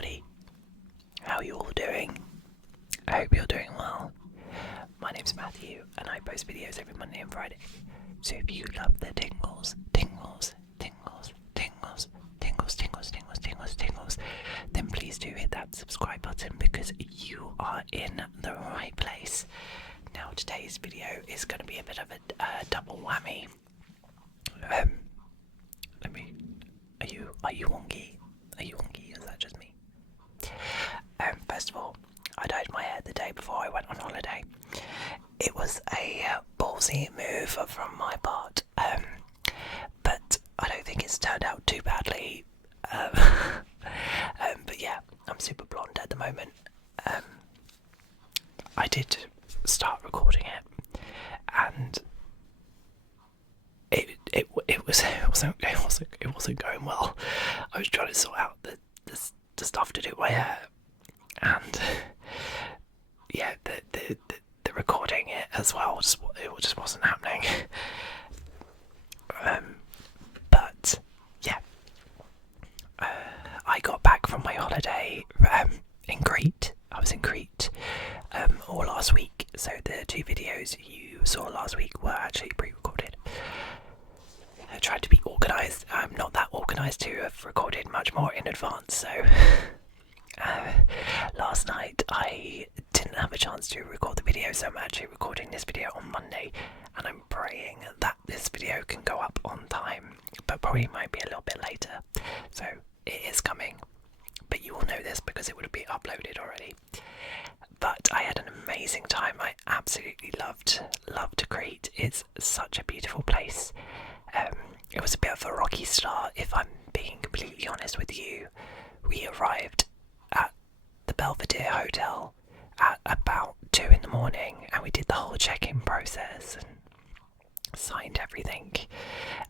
everybody. How are you all doing? I hope you're doing well. My name's Matthew and I post videos every Monday and Friday. So if you love the tingles, then please do hit that subscribe button because you are in the right place. Now today's video is going to be a bit of a double whammy. Are you wonky? Are you wonky? Is that just me? First of all, I dyed my hair the day before I went on holiday. It was a ballsy move from my part, but I don't think it's turned out too badly. But yeah, I'm super blonde at the moment. I did start recording it, and it wasn't going well. I was trying to sort out the stuff to do my hair, and yeah, the recording it as well just wasn't happening. But yeah, I got back from my holiday in Crete. I was in Crete all last week, so the two videos you saw last week were actually pre-recorded. I tried to be organised. I'm not that organised to have recorded much more in advance, so last night I didn't have a chance to record the video, so I'm actually recording this video on Monday, and I'm praying that this video can go up on time, but probably might be a little bit later, so it is coming, but you will know this because it would be uploaded already. But I had an amazing time. I absolutely loved Crete. It's such a beautiful place. It was a bit of a rocky start, if I'm being completely honest with you. We arrived at the Belvedere Hotel at about 2 in the morning, and we did the whole check-in process and signed everything.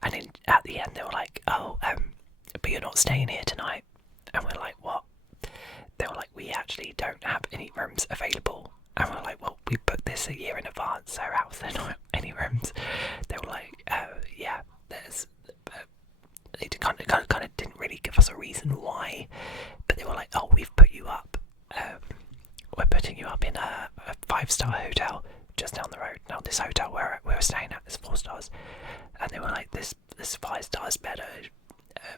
And at the end they were like, but you're not staying here tonight. And we're like, what? They were like, we actually don't have any rooms available. And we're like, well, we booked this a year in advance, so how's there not any rooms? They were like, yeah, there's. They kind of didn't really give us a reason why, but they were like, oh, we've put you up. We're putting you up in a 5-star hotel just down the road. Now this hotel where we were staying at is 4 stars, and they were like, this 5 stars better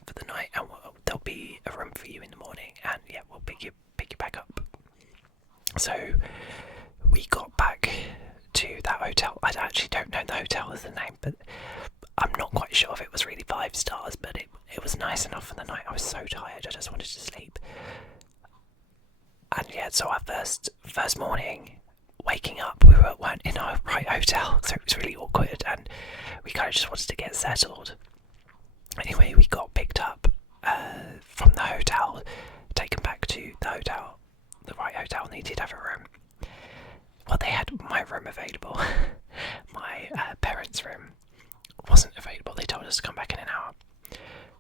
for the night, and there'll be a room for you in the morning, and yeah, we'll pick you back up. So we got back to that hotel. I actually don't know the hotel as the name, but I'm not quite sure if it was really 5 stars, but it was nice enough for the night. I was so tired, I just wanted to sleep. And yeah, so our first morning, waking up, we weren't in our right hotel, so it was really awkward, and we kind of just wanted to get settled. Anyway, we got picked up from the hotel, taken back to the hotel, the right hotel, and they did have a room. Well, they had my room available. My parents' room wasn't available. They told us to come back in an hour.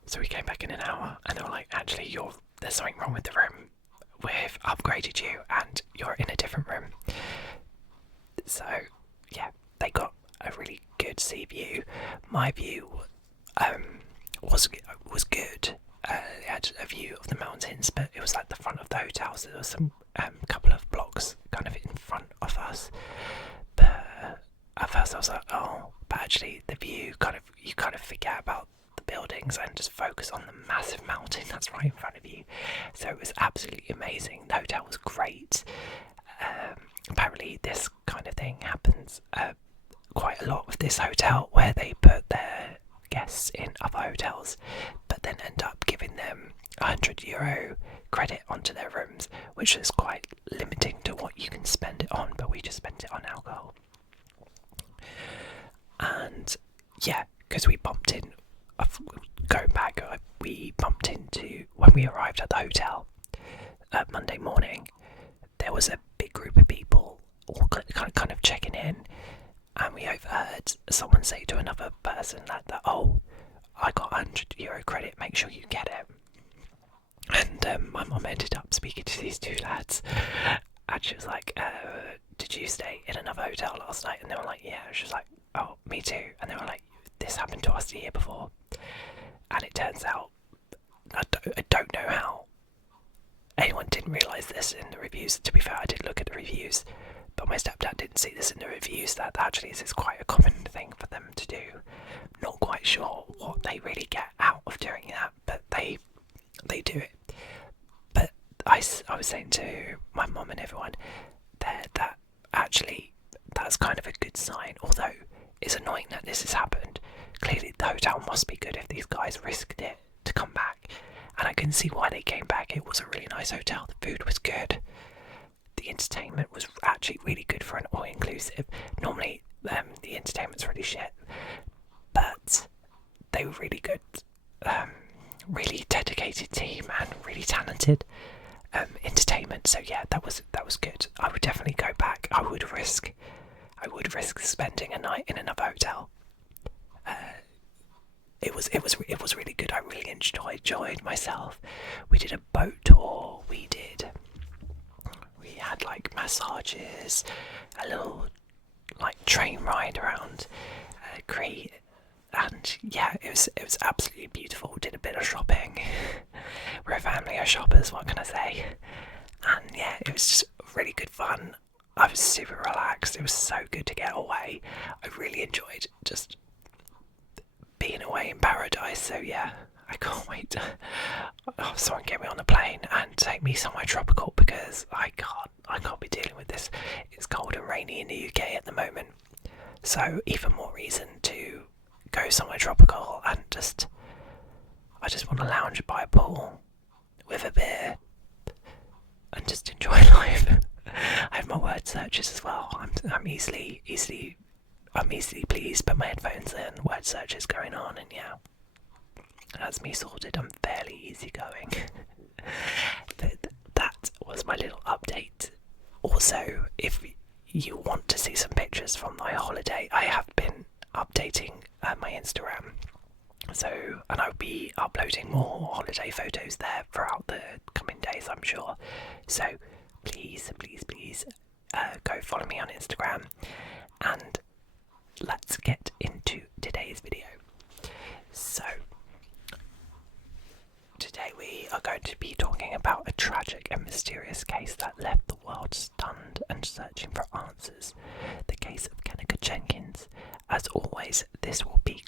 So we came back in an hour, and they were like, actually, there's something wrong with the room. We've upgraded you, and you're in a different room. So, yeah, they got a really good sea view. My view was good. They had a view of the mountains, but it was like the front of the hotel, so there was some couple of blocks kind of in front of us. But at first I was like, oh, but actually the view you kind of forget about the buildings and just focus on the massive mountain that's right in front of you. So it was absolutely amazing. The hotel was great. Apparently this kind of thing happens quite a lot with this hotel, where they put their guests in other hotels but then end up giving them €100 credit onto their rooms, which is quite limiting to what you can spend it on, but we just spent it on alcohol. And yeah, because we bumped in, going back, we bumped into, when we arrived at the hotel Monday morning, there was a big group of people all kind of checking in, and we overheard someone say to another person that oh, I got €100 credit, make sure you get it. And my mum ended up speaking to these two lads, and she was like, did you stay in another hotel last night? And they were like, yeah. She was like, oh, me too. And they were like, this happened to us the year before. And it turns out, I don't know how anyone didn't realise this in the reviews. To be fair, I did look at the reviews, but my stepdad didn't see this in the reviews, that actually this is quite a common thing for them to do. Not quite sure what they really get out of doing that, but they do it. But I was saying to my mum and everyone that actually that's kind of a good sign, although it's annoying that this has happened. Clearly the hotel must be good if these guys risked it to come back, and I can see why they came back. It was a really nice hotel, the food was good, the entertainment was actually really good for an all-inclusive. Normally the entertainment's really shit, but they were really good. Really dedicated team and really talented entertainment. So yeah, that was good. I would definitely go back. I would risk spending a night in another hotel. It was really good. I really enjoyed myself. We did a boat tour. We had like massages, a little like train ride around Crete, and yeah, it was absolutely beautiful. Did a bit of shopping. We're a family of shoppers, what can I say? And yeah, it was just really good fun. I was super relaxed. It was so good to get away. I really enjoyed just being away in paradise. So yeah, I can't wait to someone get me on a plane and take me somewhere tropical, because I can't be dealing with this. It's cold and rainy in the UK at the moment, so even more reason to go somewhere tropical and I just want to lounge by a pool with a beer and just enjoy life. I have my word searches as well. I'm easily pleased, but my headphones in, word searches going on, and yeah, that's me sorted. I'm fairly easygoing. But that was my little update. Also, if you want to see some pictures from my holiday, I have been updating my Instagram. So, and I'll be uploading more holiday photos there throughout the coming days, I'm sure. So please go follow me on Instagram, and let's get into today's video. So today we are going to be talking about a tragic and mysterious case that left the world stunned and searching for answers. The case of Kenneka Jenkins. As always, this will be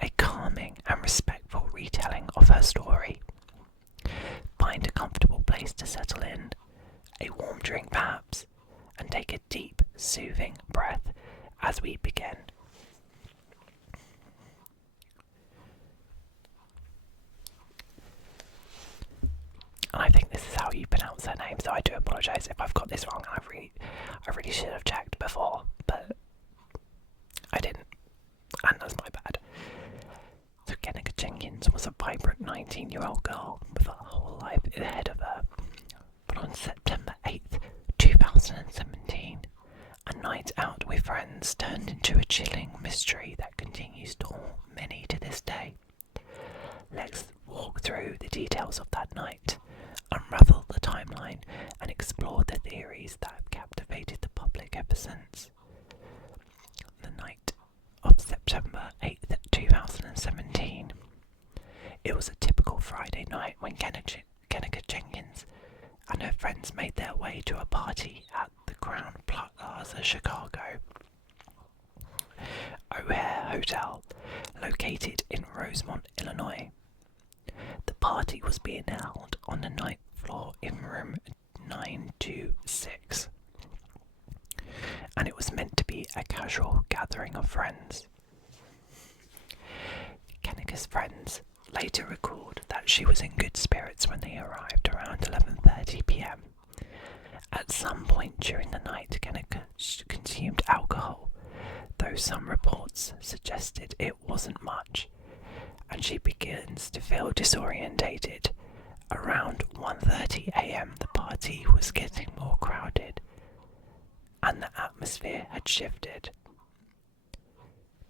a calming and respectful retelling of her story. Find a comfortable place to settle in, a warm drink perhaps, and take a deep, soothing breath as we begin. And I think this is how you pronounce her name, so I do apologise if I've got this wrong. I really should have checked before, but I didn't, and that's my bad. So Kenneka Jenkins was a vibrant 19-year-old girl with a whole life ahead of her. But on September 8th, 2017, a night out with friends turned into a chilling mystery that continues to haunt many to this day. Let's walk through the details of that night, unravel the timeline, and explore the theories that have captivated the public ever since. The night of September 8th, 2017. It was a typical Friday night when Kenneka Jenkins and her friends made their way to a party at the Crown Plaza Chicago O'Hare Hotel, located in Rosemont, Illinois. The party was being held on the ninth floor in room 926, and it was meant to be a casual gathering of friends. Kenneka's friends later recalled that she was in good spirits when they arrived around 11:30 p.m. At some point during the night, Kenneka consumed alcohol, though some reports suggested it wasn't much, and she begins to feel disorientated. Around 1:30 a.m. the party was getting more crowded, and the atmosphere had shifted.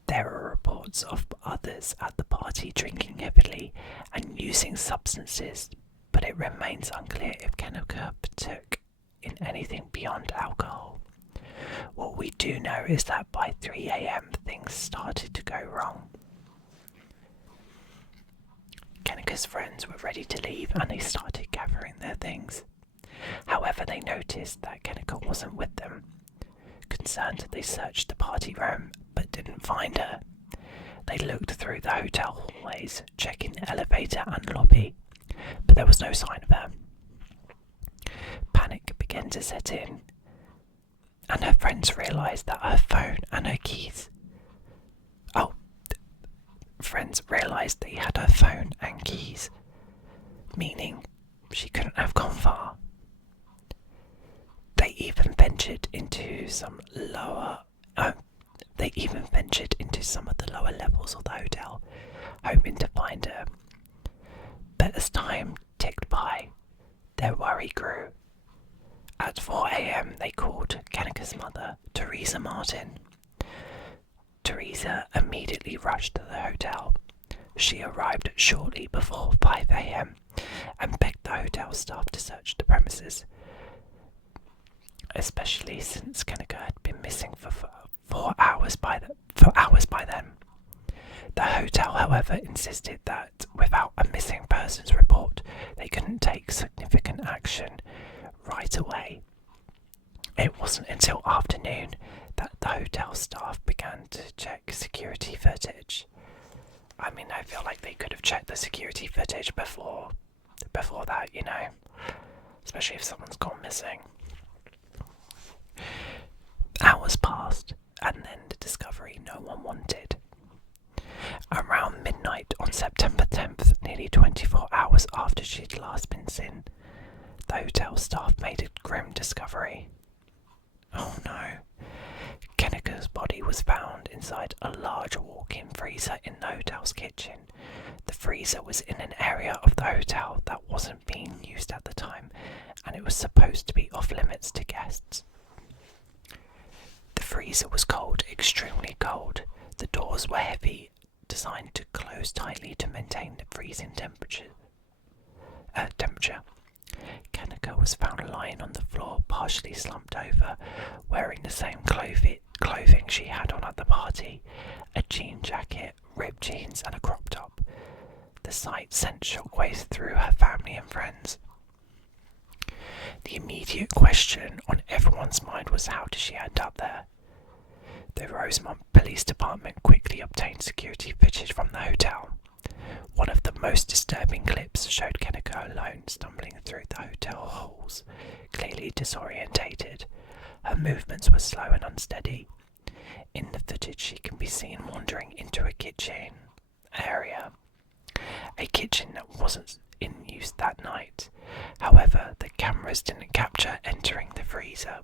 There are reports of others at the party drinking heavily and using substances, but it remains unclear if Kenneka partook in anything beyond alcohol. What we do know is that by 3 a.m. things started to go wrong. Kenneka's Kenneka's friends were ready to leave and they started gathering their things. However, they noticed that Kenneka wasn't with them. Concerned, they searched the party room but didn't find her. They looked through the hotel hallways, checking the elevator and lobby, but there was no sign of her. Panic began to set in, and her friends realised that her phone and her keys... Friends realised they had her phone and keys, meaning she couldn't have gone far. They even ventured into some of the lower levels of the hotel, hoping to find her. But as time ticked by, their worry grew. At 4 a.m, they called Kenneka's mother, Teresa Martin. Teresa immediately rushed to the hotel. She arrived shortly before 5 a.m. and begged the hotel staff to search the premises, especially since Kenneka had been missing for hours by then. The hotel, however, insisted that without a missing persons report, they couldn't take significant action right away. It wasn't until afternoon that the hotel staff began to check security footage. I mean, I feel like they could have checked the security footage before that, you know, especially if someone's gone missing. Hours passed, and then the discovery no one wanted. Around midnight on September 10th, nearly 24 hours after she'd last been seen, the hotel staff made a grim discovery. Oh no. Kenneka's body was found inside a large walk-in freezer in the hotel's kitchen. The freezer was in an area of the hotel that wasn't being used at the time, and it was supposed to be off limits to guests. The freezer was cold, extremely cold. The doors were heavy, designed to close tightly to maintain the freezing temperature. Kenneka was found lying on the floor, partially slumped over, wearing the same clothing she had on at the party, a jean jacket, ripped jeans and a crop top. The sight sent shockwaves through her family and friends. The immediate question on everyone's mind was, how did she end up there? The Rosemont Police Department quickly obtained security footage from the hotel. One of the most disturbing clips showed Kenneka alone, stumbling through the hotel halls, clearly disorientated. Her movements were slow and unsteady. In the footage, she can be seen wandering into a kitchen area, a kitchen that wasn't in use that night. However, the cameras didn't capture entering the freezer.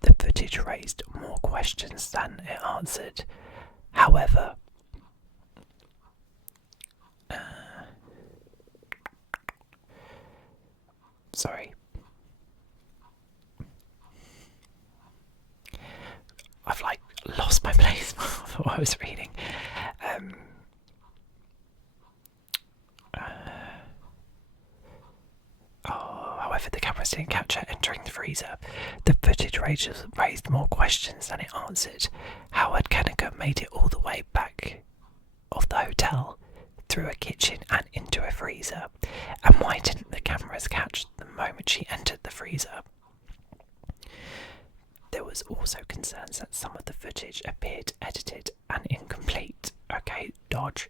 The footage raised more questions than it answered. However, I've lost my place of what I was reading. However, the cameras didn't capture entering the freezer. The footage raised more questions than it answered. How had Kenneka made it all the way back of the hotel, through a kitchen and into a freezer? And why didn't the cameras catch the moment she entered the freezer? There was also concerns that some of the footage appeared edited and incomplete. Okay, dodge.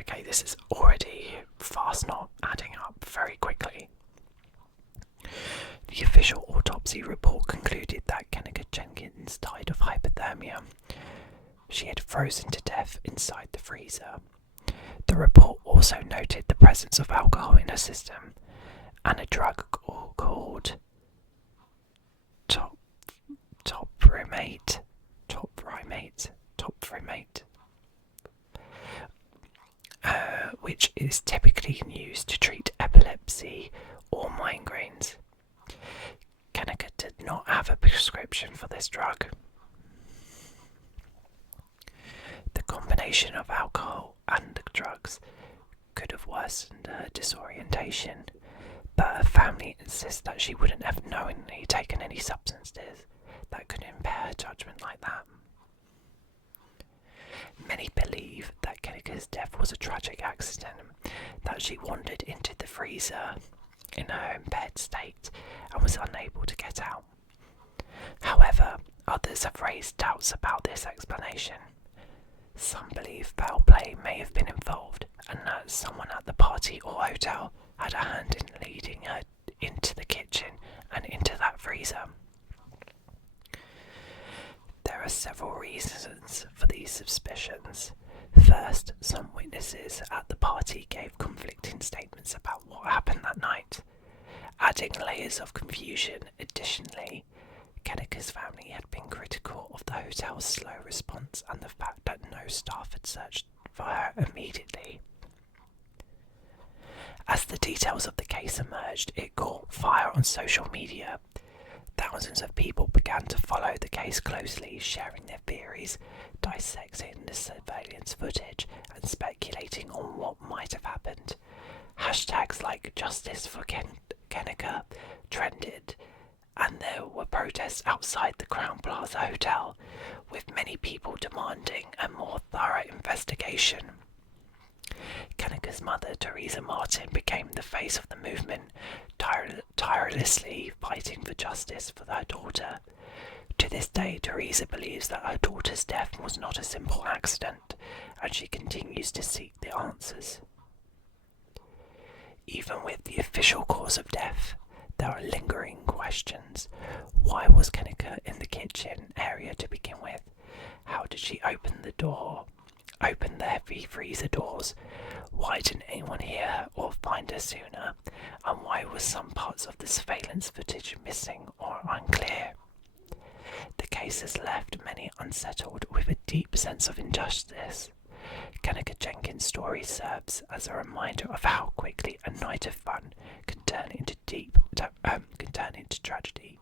Okay, this is already fast not adding up very quickly. The official autopsy report concluded that Kenneka Jenkins died of hypothermia. She had frozen to death inside the freezer. The report also noted the presence of alcohol in her system and a drug called toprimate, which is typically used to treat epilepsy or migraines. Kenneka did not have a prescription for this drug. The combination of alcohol and the drugs could have worsened her disorientation, but her family insists that she wouldn't have knowingly taken any substances that could impair her judgment like that. Many believe that Kenneka's death was a tragic accident, that she wandered into the freezer in her impaired state and was unable to get out. However, others have raised doubts about this explanation. Some believe foul play may have been involved and that someone at the party or hotel had a hand in leading her into the kitchen and into that freezer. There are several reasons for these suspicions. First, some witnesses at the party gave conflicting statements about what happened that night, adding layers of confusion. Additionally, Kenneka's family had been critical of the hotel's slow response and the fact that no staff had searched for her immediately. As the details of the case emerged, it caught fire on social media. Thousands of people began to follow the case closely, sharing their theories, dissecting the surveillance footage, and speculating on what might have happened. Hashtags like Justice for Kenneka trended, and there were protests outside the Crown Plaza Hotel, with many people demanding a more thorough investigation. Kenneka's mother, Teresa Martin, became the face of the movement, tirelessly fighting for justice for her daughter. To this day, Teresa believes that her daughter's death was not a simple accident, and she continues to seek the answers. Even with the official cause of death, there are lingering questions. Why was Kenneka in the kitchen area to begin with? How did she open the heavy freezer doors? Why didn't anyone hear her or find her sooner? And why was some parts of the surveillance footage missing or unclear? The case has left many unsettled with a deep sense of injustice. Kenneka Jenkins' story serves as a reminder of how quickly a night of fun can turn into tragedy,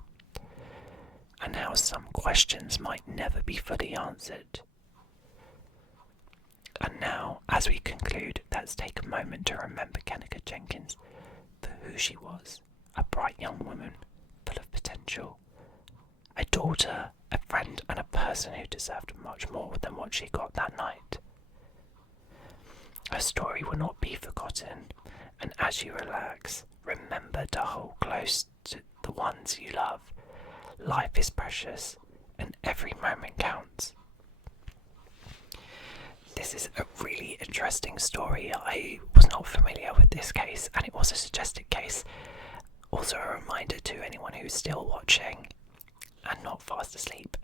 and how some questions might never be fully answered. And now, as we conclude, let's take a moment to remember Kenneka Jenkins for who she was: a bright young woman, full of potential, a daughter, a friend, and a person who deserved much more than what she got that night. Her story will not be forgotten, and as you relax, remember to hold close to the ones you love. Life is precious, and every moment counts. This is a really interesting story. I was not familiar with this case, and it was a suggested case. Also a reminder to anyone who's still watching and not fast asleep.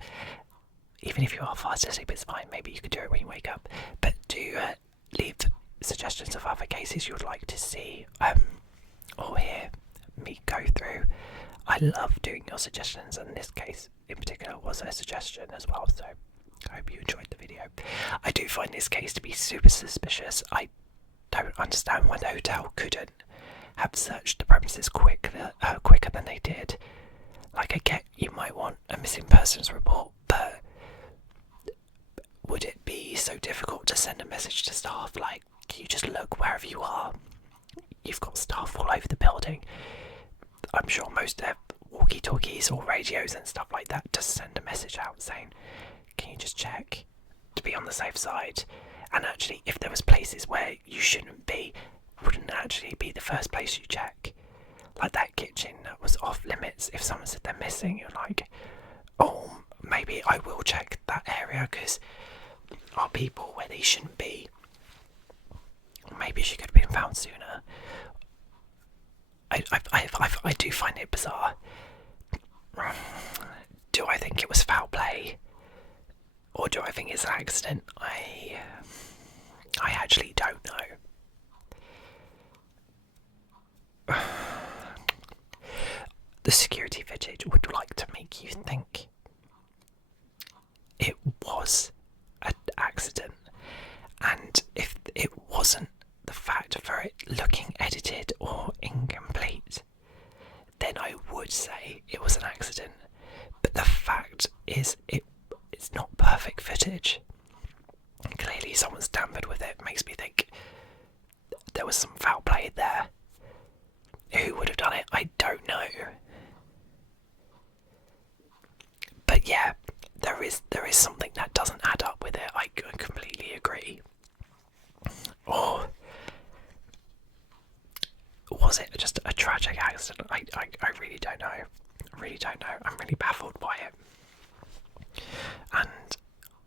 Even if you are fast asleep, it's fine. Maybe you could do it when you wake up. But do leave suggestions of other cases you would like to see or hear me go through. I love doing your suggestions, and this case in particular was a suggestion as well, so I hope you enjoyed the video. I do find this case to be super suspicious. I don't understand why the hotel couldn't have searched the premises quicker than they did. Like, I get you might want a missing persons report, but would it be so difficult to send a message to staff like, you just look wherever you are? You've got staff all over the building. I'm sure most have walkie-talkies or radios and stuff like that, just send a message out saying, can you just check to be on the safe side? And actually, if there was places where you shouldn't be, wouldn't actually be the first place you check? Like that kitchen that was off limits. If someone said they're missing, you're like, oh, maybe I will check that area because are people where they shouldn't be? Maybe she could have been found sooner. I do find it bizarre. Do I think it was foul play? Or do I think it's an accident? I actually don't know. The security footage would like to make you think it was an accident, and if it wasn't the fact for it looking edited or incomplete, then I would say it was an accident. But the fact is, it's not perfect footage. Clearly someone's tampered with it. Makes me think there was some foul play there. Who would have done it? I don't know. But yeah, there is something that doesn't add up with it. I completely agree. really don't know. I really don't know. I'm really baffled by it. And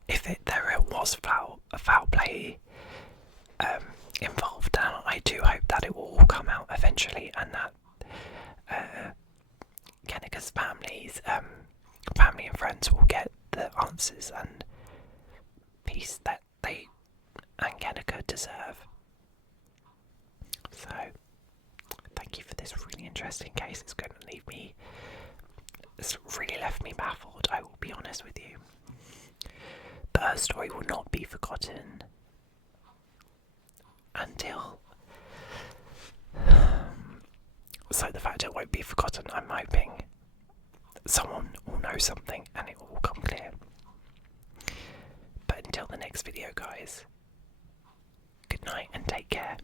if there was foul play involved, and I do hope that it will all come out eventually, and that Kenneka's family and friends will get the answers and peace that they and Kenneka deserve. So, thank you for this really interesting case. It's really left me baffled, I will be honest with you. But her story will not be forgotten until... So the fact it won't be forgotten, I'm hoping someone will know something and it will all come clear. But until the next video, guys, good night and take care.